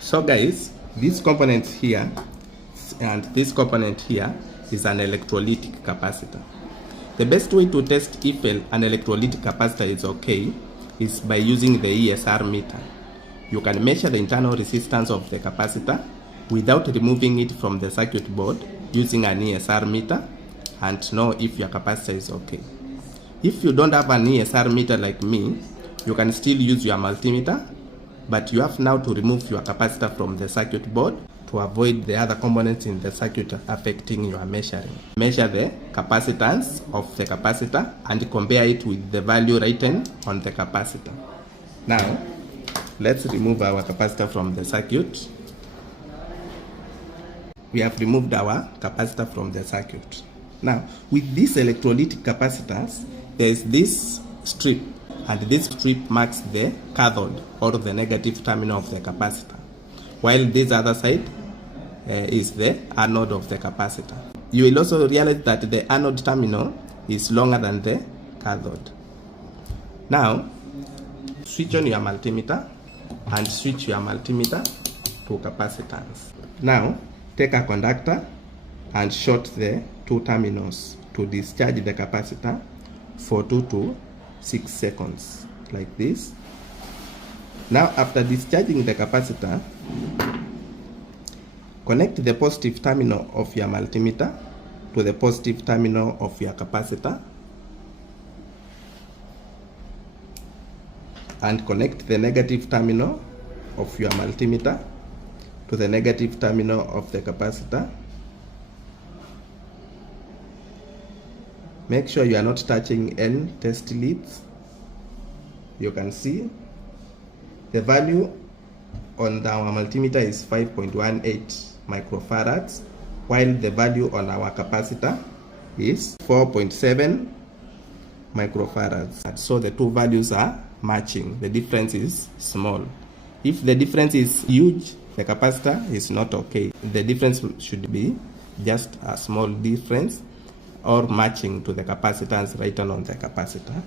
So guys, this component here and this component here is an electrolytic capacitor. The best way to test if an electrolytic capacitor is okay is by using the ESR meter. You can measure the internal resistance of the capacitor without removing it from the circuit board using an ESR meter and know if your capacitor is okay. If you don't have an ESR meter like me, you can still use your multimeter, but you have now to remove your capacitor from the circuit board to avoid the other components in the circuit affecting your measuring. Measure the capacitance of the capacitor and compare it with the value written on the capacitor. Now, let's remove our capacitor from the circuit. We have removed our capacitor from the circuit. Now, with these electrolytic capacitors, there is this strip, and this strip marks the cathode or the negative terminal of the capacitor, while this other side is the anode of the capacitor. You will also realize that the anode terminal is longer than the cathode. Now, switch on your multimeter and switch your multimeter to capacitance. Now, take a conductor and short the two terminals to discharge the capacitor for 2 to 6 seconds, like this. Now, after discharging the capacitor, connect the positive terminal of your multimeter to the positive terminal of your capacitor and connect the negative terminal of your multimeter to the negative terminal of the capacitor. Make sure you are not touching any test leads. You can see the value on our multimeter is 5.18 microfarads, while the value on our capacitor is 4.7 microfarads. So the two values are matching. The difference is small. If the difference is huge, the capacitor is not okay. The difference should be just a small difference or matching to the capacitance written on the capacitor.